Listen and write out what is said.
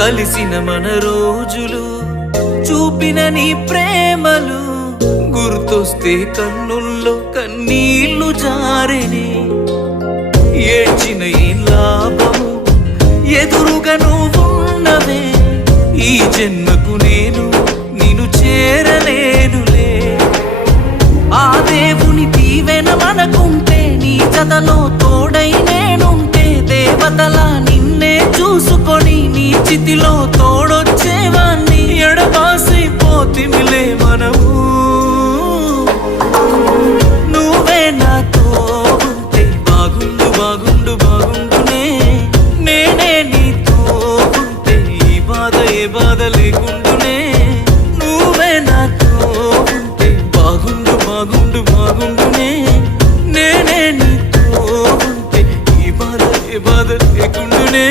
కలిసిన మన రోజులు చూపిన నీ ప్రేమలు గుర్తొస్తే కన్నుల్లో కన్నీళ్ళు జారిని. ఏడ్చిన ఈ లాభము ఎదురుగా నువ్వున్నవే. ఈ జన్మకు నేను నిన్ను చేరలేనులే. ఆ దేవుని దీవెన మనకుంటే నీ అన్నిటిలో తోడొచ్చేవాన్ని ఎడబాసి పోతిమిలే మనము. నువ్వే నాతో ఉంటే బాగుండు బాగుండు బాగుండునే. నేనే నీతో ఉంటే ఈ బాధ ఏ బాధ లేకుండునే. నువ్వే నాతో ఉంటే బాగుండు బాగుండు బాగుండునే. నేనే నీతో ఉంటే ఈ బాధ ఏ బాధ లేకుండునే.